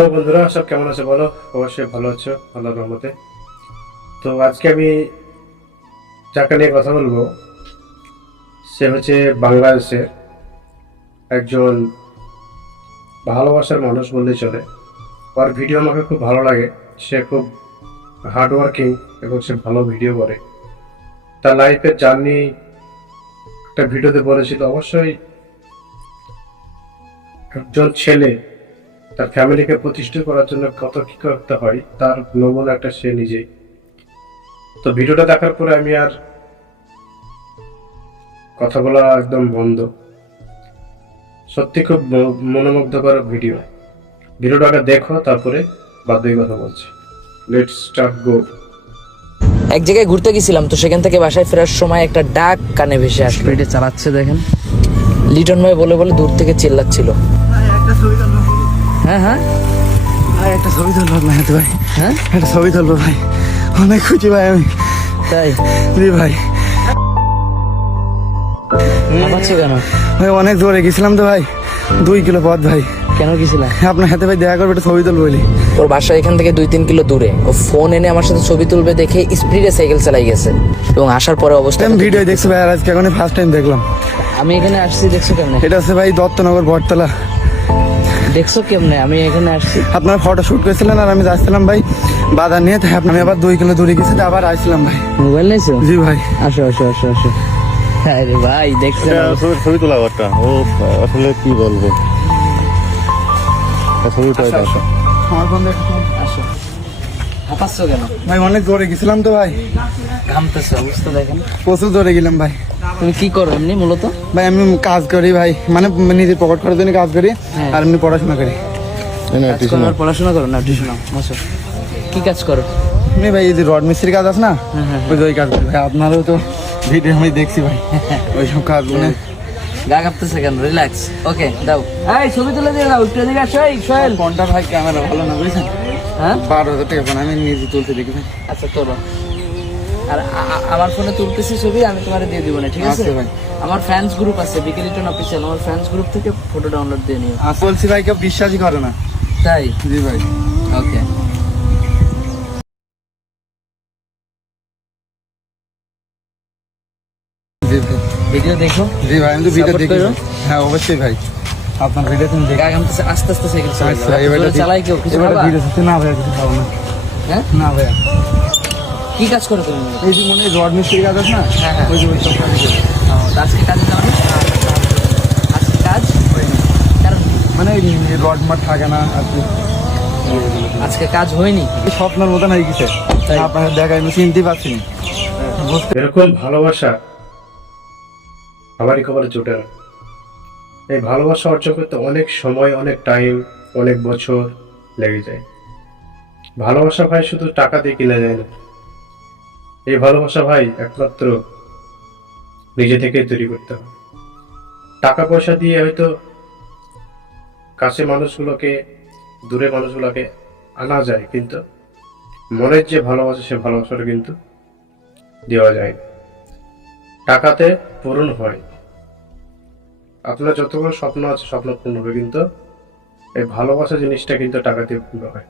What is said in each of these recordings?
তো বন্ধুরা, সব কেমন আছে বলো? অবশ্যই ভালো আছো, আল্লাহর রহমতে। তো আজকে আমি যাকে নিয়ে কথা বলব, সে হচ্ছে বাংলাদেশের একজন ভালোবাসার মানুষ বললেই চলে। ওর ভিডিও আমাকে খুব ভালো লাগে, সে খুব হার্ডওয়ার্কিং এবং সে ভালো ভিডিও করে। তার লাইফের জার্নি একটা ভিডিওতে বলেছিল, অবশ্যই একজন ছেলে তার ফ্যামিলিকে প্রতিষ্ঠিত করার জন্য কত কি করতে হয় তার নমুনা একটা সে নিজেই। তো ভিডিওটা দেখার পরে আমি আর কথা বলা একদম বন্ধ। সত্যি খুব মনোমুগ্ধকর ভিডিও। ভিডিওটা আগে দেখো তারপরে বাদ কথা বলছি। লেটস স্টার্ট গো এক জায়গায় ঘুরতে গেছিলাম তো সেখান থেকে বাসায় ফেরার সময় একটা ডাক কানে ভেসে আসলো। স্পিডে চালাচ্ছে দেখেন। লিটন ভাই বলে বলে দূর থেকে চিল্লাচ্ছিল। হ্যাঁ হ্যাঁ। ভাই একটা ছবি তুলবো মেহাত ভাই। হ্যাঁ? একটা ছবি তুলবো ভাই। অনেক খুশি ভাই আমি। তাই? জি ভাই। কেন? ভাই অনেক দূরে গেছিলাম তো ভাই। দুই কিলো পথ ভাই। কেন গেছিলাম আপনার হাতে ভাই দেখা করবে একটা ছবি তুলবো বলি। ওর বাসা এখান থেকে দুই তিন কিলো দূরে। ও ফোন এনে আমার সাথে ছবি তুলবে দেখে স্পিডে সাইকেল চালাই গেছে। এবং আসার পরে অবস্থা আমি ভিডিও দেখছি ভাই আজকে এখন ফার্স্ট টাইম দেখলাম। আমি এখানে আসছি দেখছ কেমনে? এটা হচ্ছে ভাই দত্তনগর বটতলা। দেখছ কেমনে? আমি এখানে আসছি। আপনার ফটো শুট করেছিলেন আর আমি যাচ্ছিলাম ভাই বাধা নিয়ে তাই আপনি আবার দুই কিলো দূরে গেছি আবার আসছিলাম ভাই। মোবাইল নিয়েছো? জি ভাই। আসো আসো আসো আসো। আরে ভাই দেখছ ছবি ছবি তোলা ঘরটা। ও আসলে কি বলব? ছবিটা আসো আমার বন্ধু আসো হাঁপাচ্ছ কেন ভাই অনেক দূরে গেছিলাম তো ভাই। ঘামতেছে অবস্থা দেখেন। প্রচুর দূরে গেলাম ভাই। তুমি কি করো এমনি মূলত? ভাই আমি কাজ করি ভাই। মানে নিজের পকেট খরচ জন্য কাজ করি হ্যাঁ। আর এমনি পড়াশোনা করি। পড়াশোনা করো না টিউশন বসো। কি কাজ করো? এমনি ভাই এই যে রড মিস্ত্রির কাজ আছে না হ্যাঁ, হ্যাঁ, ওই ওই কাজ করি। ভাই আপনারও তো ভিডিও আমি দেখছি ভাই। ওই সব কাজ মানে। গা কাঁপতেছে কেন? রিল্যাক্স ওকে দাও। এই ছবি তুলে দিয়ে দাও একটু এদিকে আসো এই সোহেল। ফোনটা ভাই ক্যামেরা ভালো না বুঝছেন? হ্যাঁ? বারো হাজার টাকা ফোন আমি নিজে তুলতে দেখি ভাই। আচ্ছা তোলো। আর আমার ফোনে তুলতেছি ছবি আমি তোমার দিয়ে দিব না ঠিক আছে? আচ্ছা ভাই। আমার ফ্যান্স গ্রুপ আছে বিকেলিটন অফিসিয়াল আমার ফ্যান্স গ্রুপ থেকে ফটো ডাউনলোড দিয়ে নিও। আর বলছি ভাই কেউ বিশ্বাসই করে না। তাই? জি ভাই। ওকে। ভিডিও দেখো। জি ভাই আমি তো ভিডিও দেখি হ্যাঁ অবশ্যই ভাই। আপনার ভিডিও তুমি দেখি। আস্তে আস্তে সাইকেল আচ্ছা এবারে চালাই চালাই কেউ কিছু না ভাই কিছু খাব না। হ্যাঁ? না ভাই কি কাজ করো তুমি? এই যে মনে হয় রড মিস্ত্রির কাজ আছে না? হ্যাঁ, হ্যাঁ। ওই যে ওই সব কাজ আজকে কাজে যাও আজকে কাজ? কারণ মানে রড মাঠ থাকে না আর কি। আজকে কাজ হয়নি? এই স্বপ্নের মতন হয়ে গেছে তাই? আপনার দেখা আমি চিনতে পারছি না। এরকম ভালোবাসা আমারই কপালে জোটে না এই ভালোবাসা অর্জন করতে অনেক সময়, অনেক টাইম অনেক বছর লেগে যায়। ভালোবাসা ভাই শুধু টাকা দিয়ে কিনা যায় না। এই ভালোবাসা ভাই একমাত্র নিজে থেকে তৈরি করতে হয়। টাকা পয়সা দিয়ে হয়তো কাছে মানুষগুলোকে, দূরে মানুষগুলোকে আনা যায়, কিন্তু মনের যে ভালোবাসা, সে ভালোবাসাটা কিন্তু দেওয়া যায় টাকাতে পূরণ হয়। আপনার যতগুলো স্বপ্ন আছে, স্বপ্ন পূর্ণ হবে কিন্তু এই ভালোবাসা জিনিসটা কিন্তু টাকা দিয়ে পূর্ণ হয়।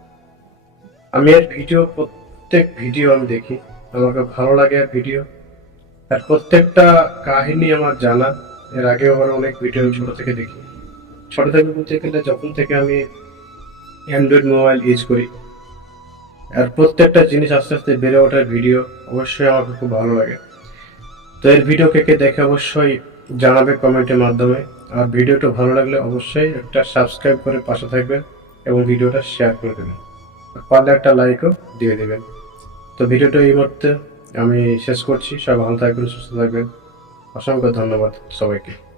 আমি এর ভিডিও, প্রত্যেক ভিডিও আমি দেখি। আমাকে ভালো লাগে আর ভিডিও। আর প্রত্যেকটা কাহিনী আমার জানা। এর আগে আমার অনেক ভিডিও আমি ছোটো থেকে দেখি। ছোট থেকে বলতে গেলে যখন থেকে আমি অ্যান্ড্রয়েড মোবাইল ইউজ করি, আর প্রত্যেকটা জিনিস আস্তে আস্তে বেড়ে ওঠার ভিডিও অবশ্যই আমাকে খুব ভালো লাগে। তো এর ভিডিও কে কে দেখে অবশ্যই জানাবে কমেন্টের মাধ্যমে। আর ভিডিওটা ভালো লাগলে অবশ্যই একটা সাবস্ক্রাইব করে পাশে থাকবেন এবং ভিডিওটা শেয়ার করে দেবেন। পারলে একটা লাইকও দিয়ে দেবেন। তো ভিডিওটা এই মুহূর্তে আমি শেষ করছি। সবাই ভালো থাকবেন, সুস্থ থাকবেন। অসংখ্য ধন্যবাদ সবাইকে।